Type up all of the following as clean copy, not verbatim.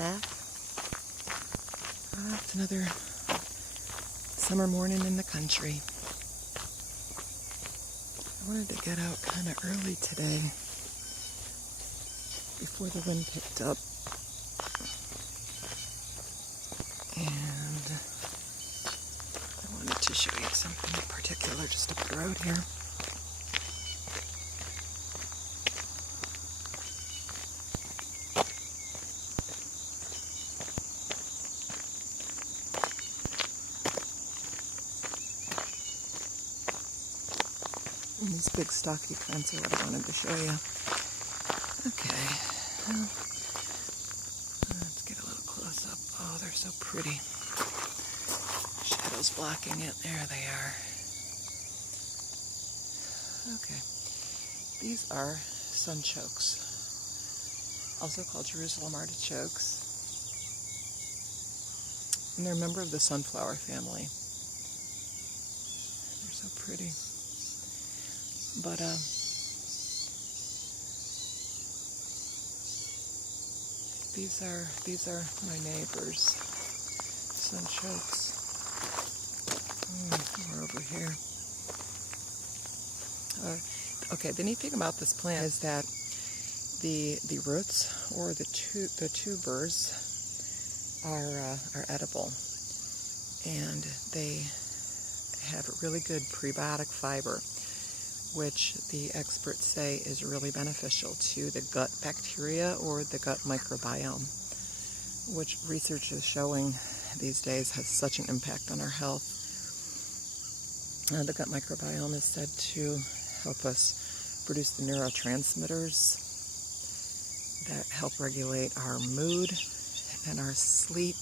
back. It's another summer morning in the country. I wanted to get out kind of early today before the wind picked up. And I wanted to show you something in particular just up the road here. And these big stocky plants are what I wanted to show you. Okay, well, let's get a little close up. Oh, they're so pretty. Shadows blocking it. There they are. Okay, these are sunchokes, also called Jerusalem artichokes. And they're a member of the sunflower family. They're so pretty. But these are my neighbors, sunchokes. More over here. Okay, the neat thing about this plant is that the roots or the tubers are edible, and they have really good prebiotic fiber, which the experts say is really beneficial to the gut bacteria or the gut microbiome, which research is showing these days has such an impact on our health. The gut microbiome is said to help us produce the neurotransmitters that help regulate our mood and our sleep,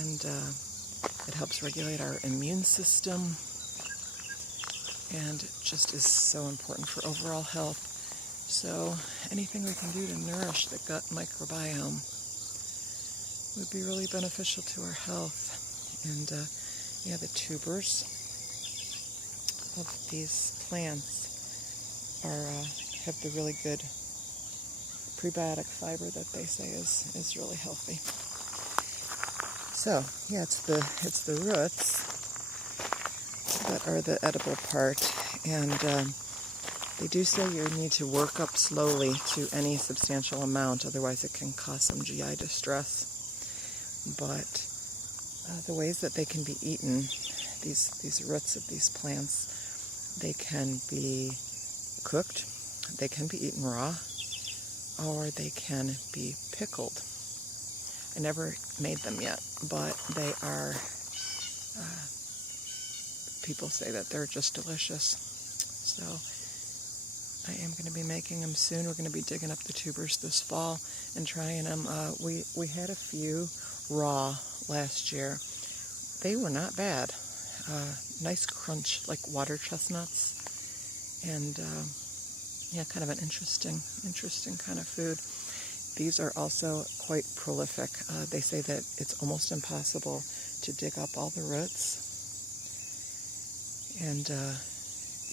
and it helps regulate our immune system, and just is so important for overall health. So anything we can do to nourish the gut microbiome would be really beneficial to our health. And yeah, the tubers of these plants have the really good prebiotic fiber that they say is really healthy. So yeah, it's the roots that are the edible part, and they do say you need to work up slowly to any substantial amount, otherwise it can cause some GI distress. But the ways that they can be eaten, these roots of these plants, they can be cooked, they can be eaten raw, or they can be pickled. I never made them yet, but they are, people say that they're just delicious. So I am going to be making them soon. We're going to be digging up the tubers this fall and trying them. We had a few raw last year. They were not bad. Nice crunch, like water chestnuts, and yeah, kind of an interesting kind of food. These are also quite prolific. They say that it's almost impossible to dig up all the roots, and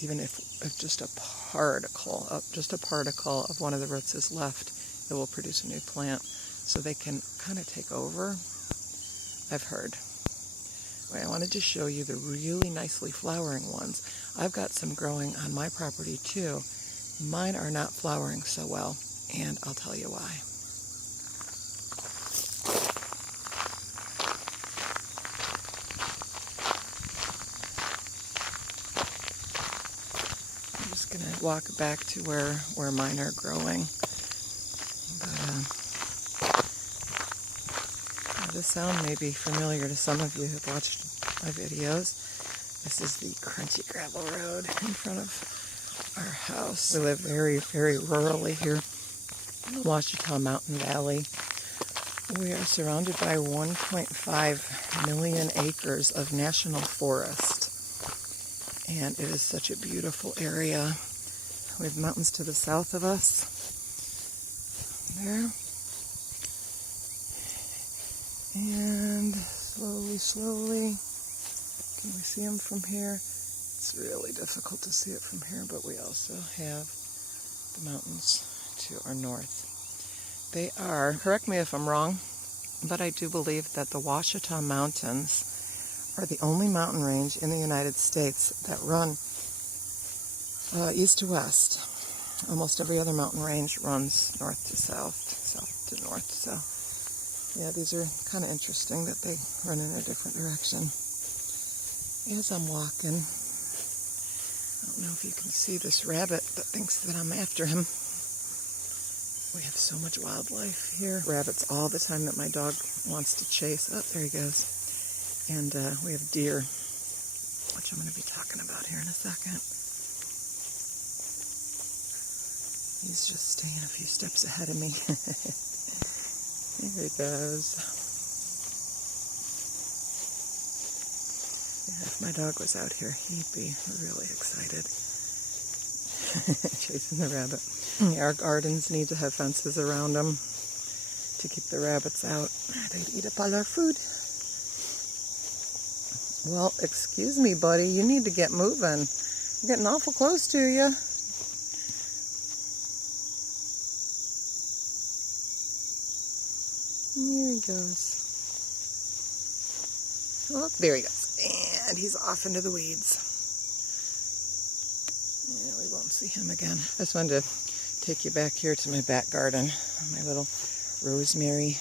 even if just a particle of one of the roots is left, it will produce a new plant. So they can kind of take over, I've heard. I wanted to show you the really nicely flowering ones. I've got some growing on my property too. Mine are not flowering so well, and I'll tell you why. I'm just going to walk back to where mine are growing. The sound may be familiar to some of you who've watched my videos. This is the crunchy gravel road in front of our house. We live very, very rurally here in the Ouachita Mountain Valley. We are surrounded by 1.5 million acres of national forest. And it is such a beautiful area. We have mountains to the south of us. There. And slowly, can we see them from here? It's really difficult to see it from here, but we also have the mountains to our north. They are, correct me if I'm wrong, but I do believe that the Ouachita Mountains are the only mountain range in the United States that run east to west. Almost every other mountain range runs north to south, south to north. So, yeah, these are kind of interesting that they run in a different direction. As I'm walking, I don't know if you can see this rabbit that thinks that I'm after him. We have so much wildlife here. Rabbits all the time that my dog wants to chase. Oh, there he goes. And we have deer, which I'm going to be talking about here in a second. He's just staying a few steps ahead of me. There he goes. Yeah, if my dog was out here, he'd be really excited. Chasing the rabbit. Our gardens need to have fences around them to keep the rabbits out. They'd eat up all our food. Well, excuse me, buddy. You need to get moving. I'm getting awful close to you. Here he goes. Oh, there he goes. And he's off into the weeds. Yeah, we won't see him again. I just wanted to take you back here to my back garden. My little rosemary.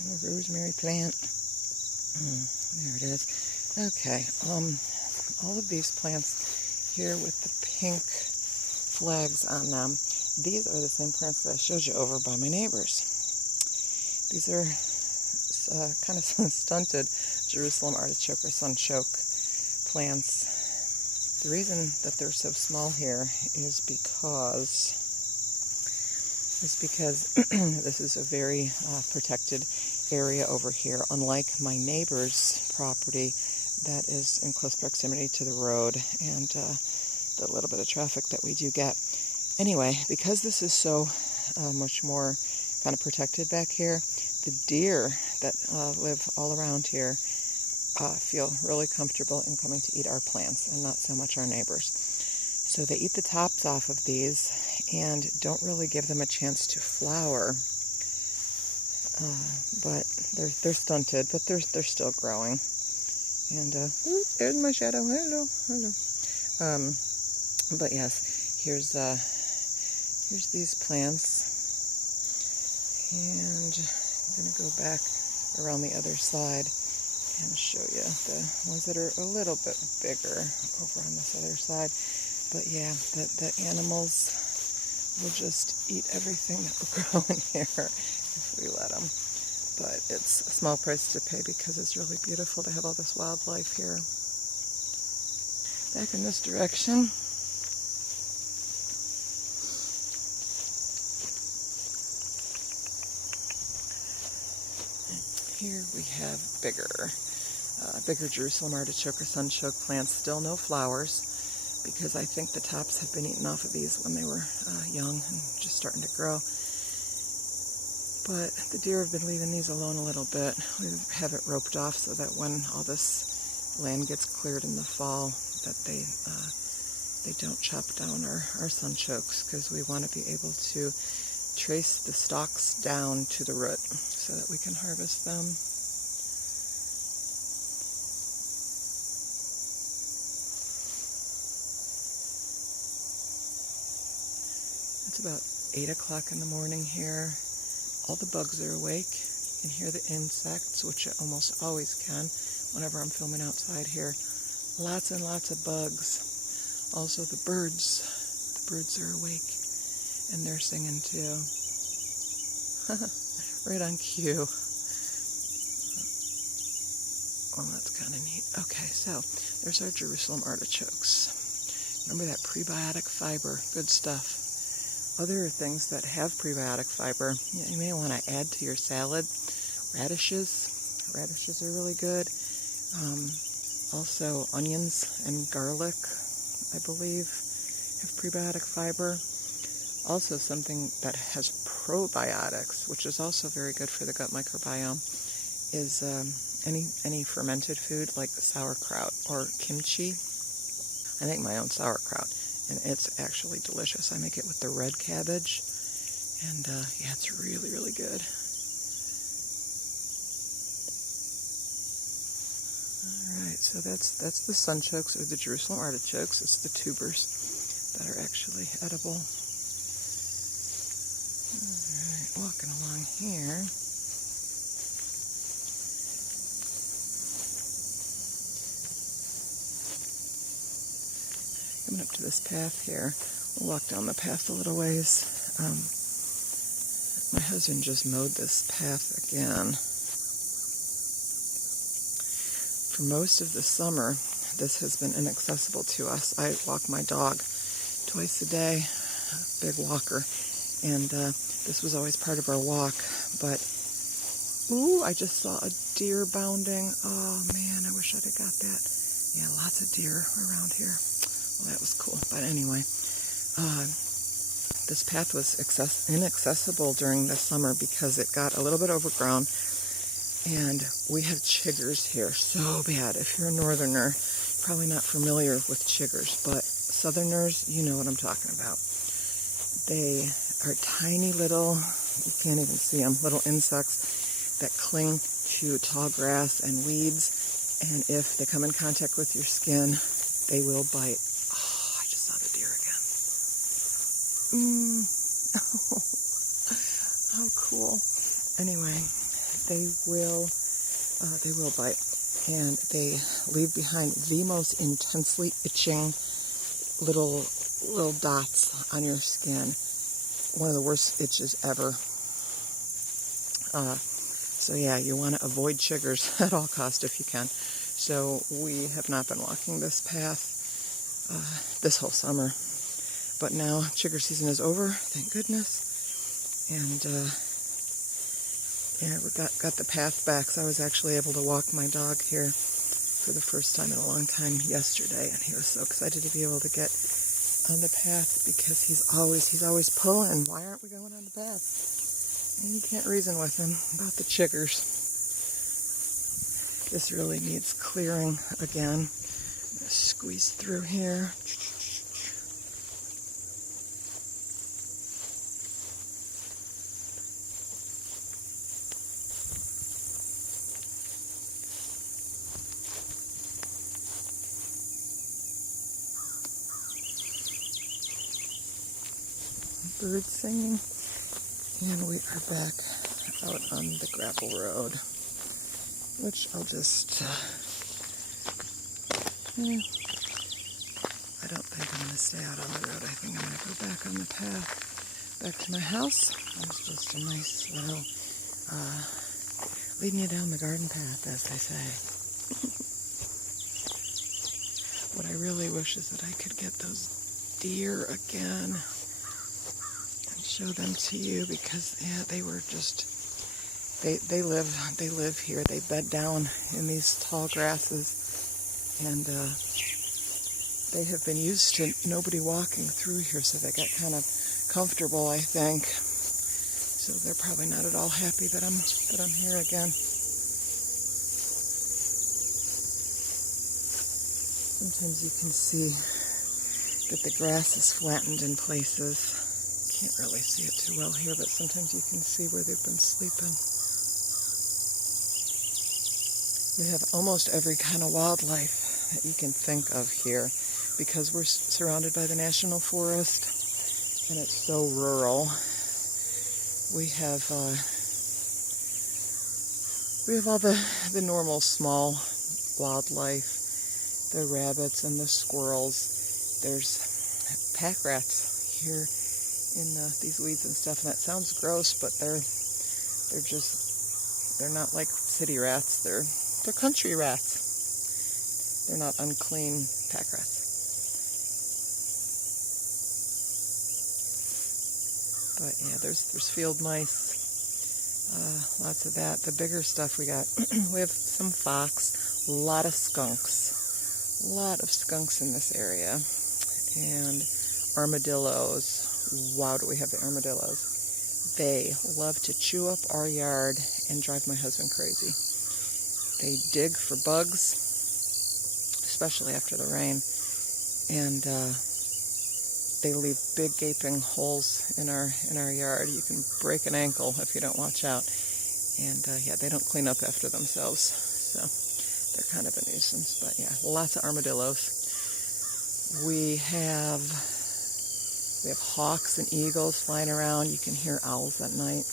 I have a rosemary plant. There it is. Okay. All of these plants here with the pink flags on them, these are the same plants that I showed you over by my neighbors. These are kind of stunted Jerusalem artichoke or sunchoke plants. The reason that they're so small here is because this is a very protected area over here, unlike my neighbor's property that is in close proximity to the road and the little bit of traffic that we do get. Anyway, because this is so much more kind of protected back here, the deer that live all around here feel really comfortable in coming to eat our plants and not so much our neighbors. So they eat the tops off of these and don't really give them a chance to flower. But they're stunted, but they're still growing. And there's my shadow. Hello, hello. But yes, here's these plants, and I'm gonna go back around the other side and show you the ones that are a little bit bigger over on this other side. But yeah, the animals will just eat everything that will grow in here if we let them. But it's a small price to pay because it's really beautiful to have all this wildlife here. Back in this direction. Here we have bigger Jerusalem artichoke or sunchoke plants. Still no flowers because I think the tops have been eaten off of these when they were young and just starting to grow. But the deer have been leaving these alone a little bit. We have it roped off so that when all this land gets cleared in the fall, that they don't chop down our sunchokes, because we want to be able to trace the stalks down to the root so that we can harvest them. It's about 8 o'clock in the morning here. All the bugs are awake. You can hear the insects, which I almost always can whenever I'm filming outside here. Lots and lots of bugs. Also the birds. The birds are awake and they're singing too. Right on cue. Well, that's kind of neat. Okay, so there's our Jerusalem artichokes. Remember that prebiotic fiber, good stuff. Other things that have prebiotic fiber, you may want to add to your salad. Radishes. Radishes are really good. Also onions and garlic, I believe, have prebiotic fiber. Also something that has probiotics, which is also very good for the gut microbiome, is any fermented food like sauerkraut or kimchi. I make my own sauerkraut, and it's actually delicious. I make it with the red cabbage, And yeah, it's really, really good. Alright, so that's the sunchokes, or the Jerusalem artichokes. It's the tubers that are actually edible. Alright, walking along here. Coming up to this path here. We'll walk down the path a little ways. My husband just mowed this path again. For most of the summer, this has been inaccessible to us. I walk my dog twice a day, big walker, and this was always part of our walk. But, ooh, I just saw a deer bounding. Oh man, I wish I'd have got that. Yeah, lots of deer around here. Well, that was cool. But anyway, this path was inaccessible during the summer because it got a little bit overgrown. And we had chiggers here so bad. If you're a northerner, probably not familiar with chiggers, but southerners, you know what I'm talking about. They are tiny little, you can't even see them, little insects that cling to tall grass and weeds. And if they come in contact with your skin, they will bite. Oh, I just saw the deer again. Oh, how cool. Anyway. They will bite, and they leave behind the most intensely itching little dots on your skin. One of the worst itches ever. So yeah, you want to avoid chiggers at all cost if you can. So we have not been walking this path this whole summer, but now chigger season is over, thank goodness, and yeah, we got the path back, so I was actually able to walk my dog here for the first time in a long time yesterday, and he was so excited to be able to get on the path because he's always pulling. Why aren't we going on the path? And you can't reason with him about the chiggers. This really needs clearing again. I'm gonna squeeze through here. Birds singing, and we are back out on the gravel road, which I'll just I don't think I'm going to stay out on the road. I think I'm going to go back on the path back to my house. It's just a nice little leading you down the garden path, as they say. What I really wish is that I could get those deer again. Show them to you, because yeah, they were just they live here. They bed down in these tall grasses, and they have been used to nobody walking through here, so they got kind of comfortable, I think. So they're probably not at all happy that I'm here again. Sometimes you can see that the grass is flattened in places. Can't really see it too well here, but sometimes you can see where they've been sleeping. We have almost every kind of wildlife that you can think of here, because we're surrounded by the National Forest, and it's so rural. We have all the normal small wildlife, the rabbits and the squirrels. There's pack rats here in these weeds and stuff, and that sounds gross, but they're not like city rats. They're country rats. They're not unclean pack rats. But yeah, there's field mice, lots of that. The bigger stuff we got, we have some fox, a lot of skunks in this area, and armadillos. Wow, do we have the armadillos. They love to chew up our yard and drive my husband crazy. They dig for bugs, especially after the rain, and they leave big gaping holes in our yard. You can break an ankle if you don't watch out. And yeah, they don't clean up after themselves, so they're kind of a nuisance. But yeah, lots of armadillos. We have hawks and eagles flying around. You can hear owls at night.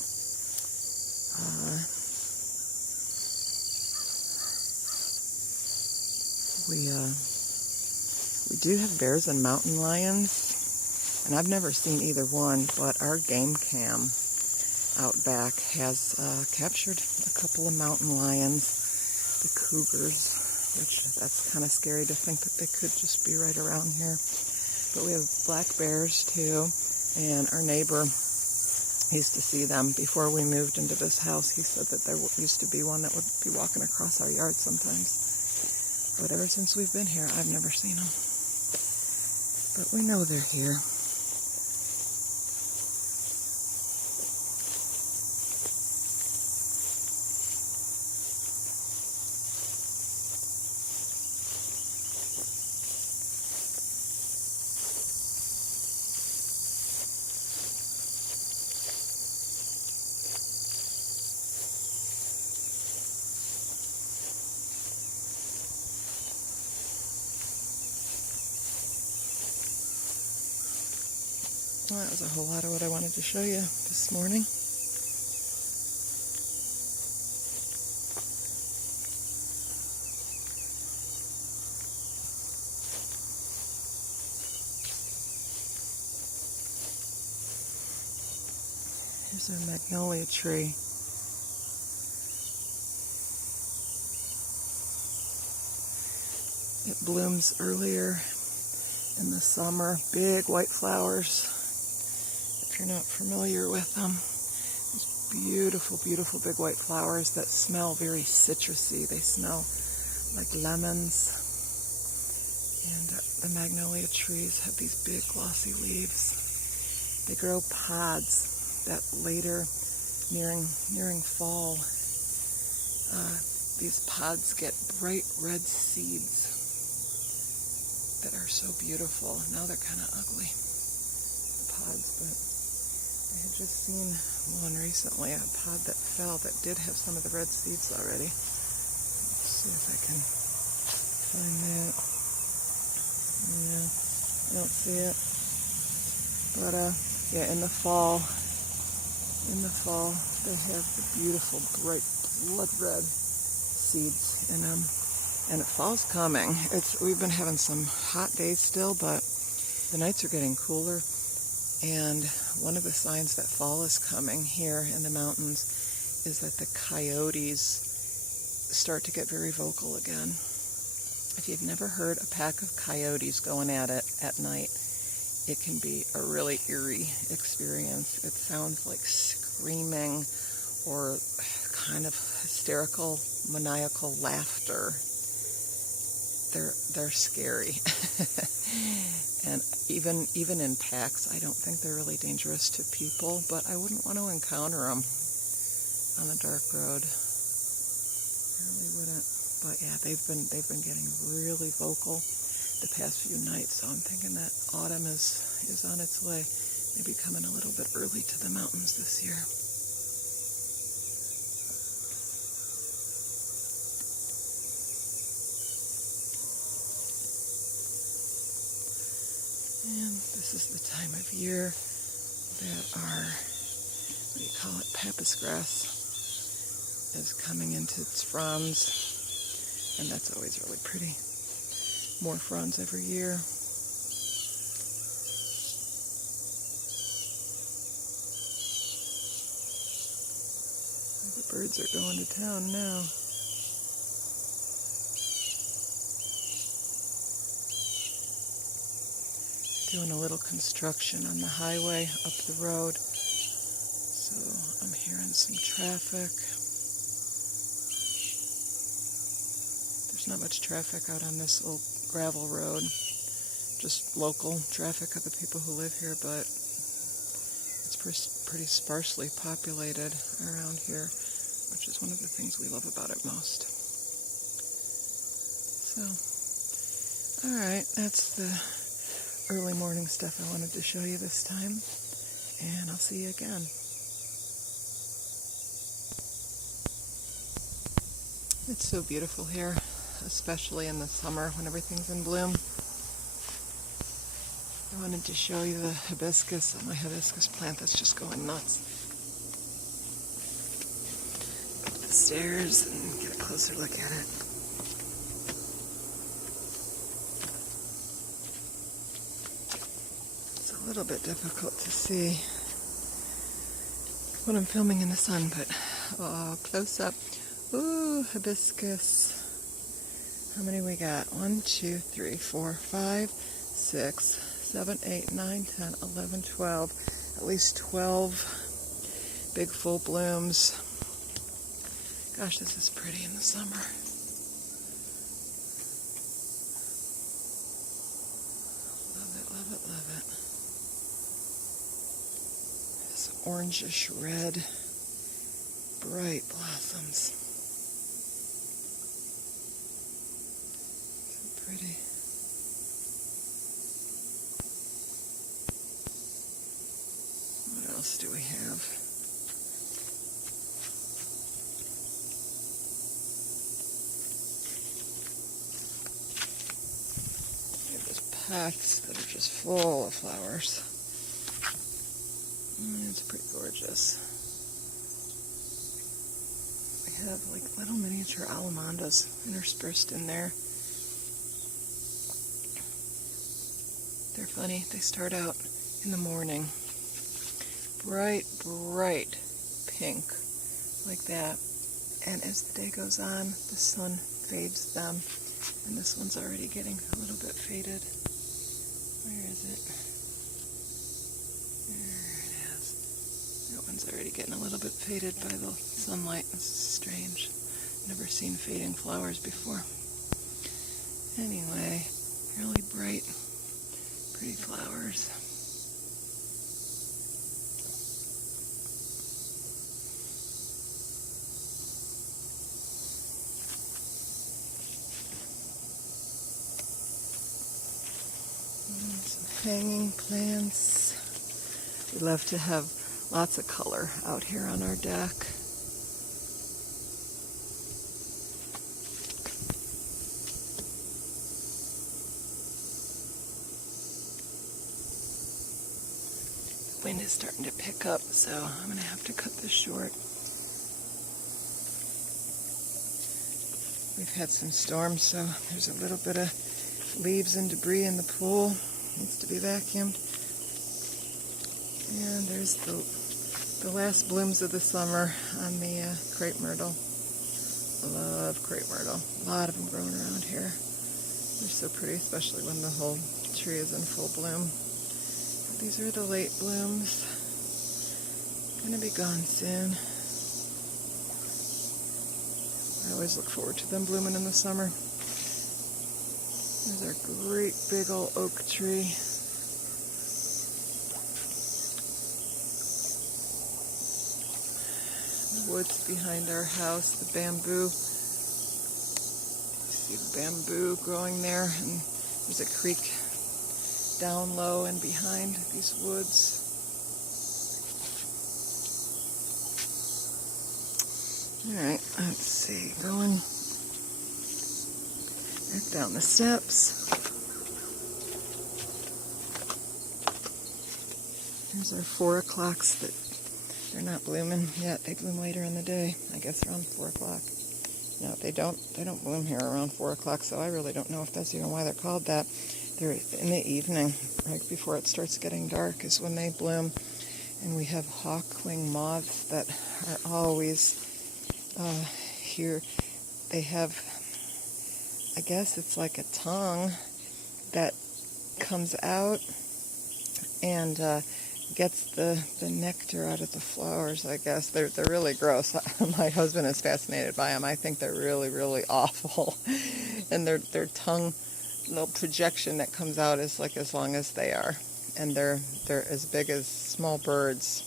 We do have bears and mountain lions, and I've never seen either one, but our game cam out back has captured a couple of mountain lions, the cougars, which that's kind of scary to think that they could just be right around here. But we have black bears too, and our neighbor used to see them before we moved into this house. He said that there used to be one that would be walking across our yard sometimes. But ever since we've been here, I've never seen them. But we know they're here. Well, that was a whole lot of what I wanted to show you this morning. Here's a magnolia tree. It blooms earlier in the summer. Big white flowers. If you're not familiar with them, these beautiful, beautiful big white flowers that smell very citrusy. They smell like lemons. And the magnolia trees have these big glossy leaves. They grow pods that later, nearing fall, these pods get bright red seeds that are so beautiful. Now they're kind of ugly, the pods, but I had just seen one recently, a pod that fell that did have some of the red seeds already. Let's see if I can find that. No, I don't see it. But yeah, in the fall, they have the beautiful, bright, blood red seeds in them. And fall's coming. We've been having some hot days still, but the nights are getting cooler. And one of the signs that fall is coming here in the mountains is that the coyotes start to get very vocal again. If you've never heard a pack of coyotes going at it at night, it can be a really eerie experience. It sounds like screaming or kind of hysterical, maniacal laughter. They're scary. And even in packs, I don't think they're really dangerous to people, but I wouldn't want to encounter them on a dark road. I really wouldn't. But yeah, they've been getting really vocal the past few nights, so I'm thinking that autumn is on its way, maybe coming a little bit early to the mountains this year. And this is the time of year that our, what do you call it, pampas grass is coming into its fronds, and that's always really pretty. More fronds every year. The birds are going to town now. Doing a little construction on the highway up the road, so I'm hearing some traffic. There's not much traffic out on this old gravel road, just local traffic of the people who live here, but it's pretty sparsely populated around here, which is one of the things we love about it most. So, alright, that's the early morning stuff I wanted to show you this time, and I'll see you again. It's so beautiful here, especially in the summer when everything's in bloom. I wanted to show you the hibiscus, my hibiscus plant that's just going nuts. Up the stairs and get a closer look at it. It's a little bit difficult to see when I'm filming in the sun, but close up. Ooh, hibiscus. How many we got? 1, 2, 3, 4, 5, 6, 7, 8, 9, 10, 11, 12. At least 12 big full blooms. Gosh, this is pretty in the summer. Love it, love it, love it. This orangish red, bright blossoms. Pretty. What else do we have? We have those pots that are just full of flowers. It's pretty gorgeous. We have like little miniature alamandas interspersed in there. They're funny. They start out in the morning, bright, bright pink, like that. And as the day goes on, the sun fades them. And this one's already getting a little bit faded. Where is it? There it is. That one's already getting a little bit faded by the sunlight. This is strange. Never seen fading flowers before. Anyway, really bright, pretty flowers. Some hanging plants. We love to have lots of color out here on our deck. Wind is starting to pick up, so I'm going to have to cut this short. We've had some storms, so there's a little bit of leaves and debris in the pool. Needs to be vacuumed. And there's the last blooms of the summer on the crepe myrtle. I love crepe myrtle. A lot of them growing around here. They're so pretty, especially when the whole tree is in full bloom. These are the late blooms. Gonna be gone soon. I always look forward to them blooming in the summer. There's our great big old oak tree. The woods behind our house, the bamboo. You see the bamboo growing there, and there's a creek down low and behind these woods. Alright, let's see, going back down the steps. There's our 4 o'clocks that they're not blooming yet. They bloom later in the day, I guess around 4 o'clock. No, they don't bloom here around 4 o'clock, so I really don't know if that's even why they're called that. They're in the evening, right before it starts getting dark is when they bloom. And we have hawkwing moths that are always here. They have, I guess it's like a tongue that comes out and gets the nectar out of the flowers, I guess. They're really gross. My husband is fascinated by them. I think they're really, really awful. And their tongue, little projection that comes out is like as long as they are, and they're as big as small birds.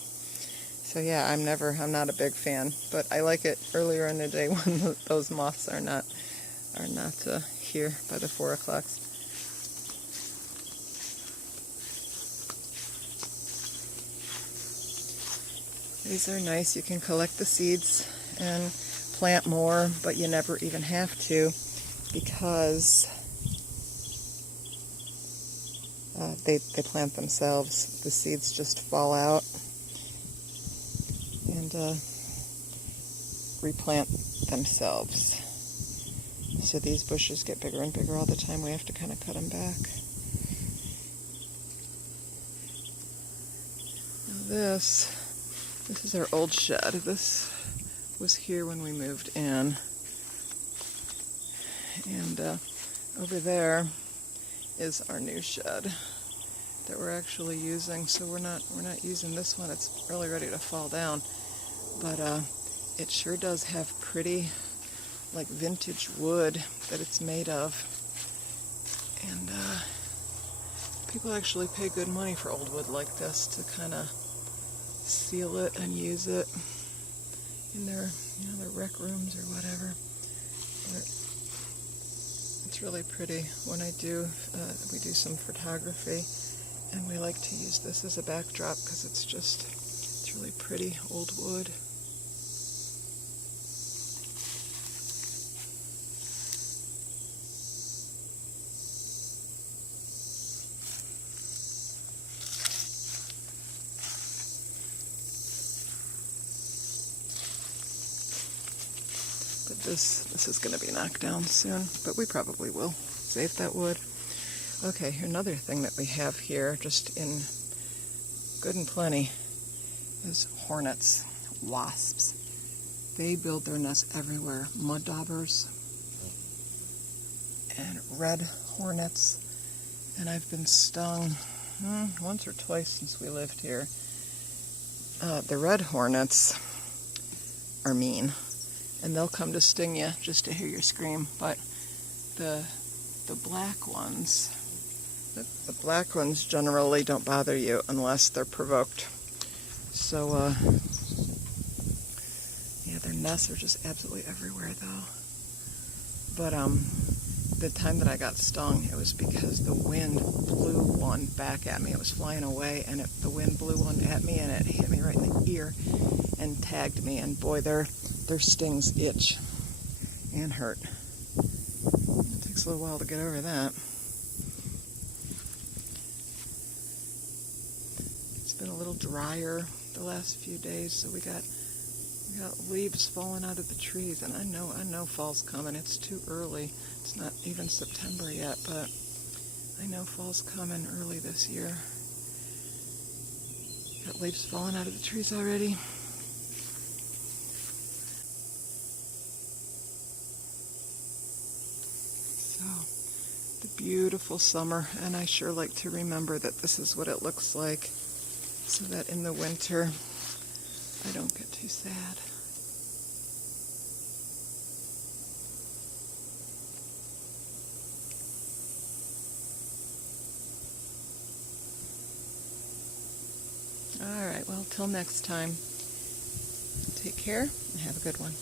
So yeah, I'm not a big fan, but I like it earlier in the day when those moths are not here by the 4 o'clocks. These are nice. You can collect the seeds and plant more, but you never even have to because they plant themselves. The seeds just fall out and replant themselves. So these bushes get bigger and bigger all the time. We have to kind of cut them back. Now this is our old shed. This was here when we moved in. And over there is our new shed that we're actually using. So we're not using this one. It's really ready to fall down. But it sure does have pretty, like, vintage wood that it's made of. And people actually pay good money for old wood like this to kind of seal it and use it in their, their rec rooms or whatever. But it's really pretty. When I do, we do some photography, and we like to use this as a backdrop because it's really pretty old wood. But this is going to be knocked down soon, but we probably will save that wood. Okay, another thing that we have here, just in good and plenty, is hornets, wasps. They build their nests everywhere. Mud daubers and red hornets. And I've been stung once or twice since we lived here. The red hornets are mean, and they'll come to sting you just to hear you scream. But the black ones, the black ones generally don't bother you unless they're provoked. So yeah, their nests are just absolutely everywhere though. But the time that I got stung, it was because the wind blew one back at me. It was flying away, and the wind blew one at me, and it hit me right in the ear and tagged me. And boy, their stings itch and hurt. It takes a little while to get over that. It's been a little drier the last few days, so we got leaves falling out of the trees, and I know fall's coming. It's too early. It's not even September yet, but I know fall's coming early this year. Got leaves falling out of the trees already. So, the beautiful summer, and I sure like to remember that this is what it looks like, so that in the winter I don't get too sad. All right, well, till next time, take care and have a good one.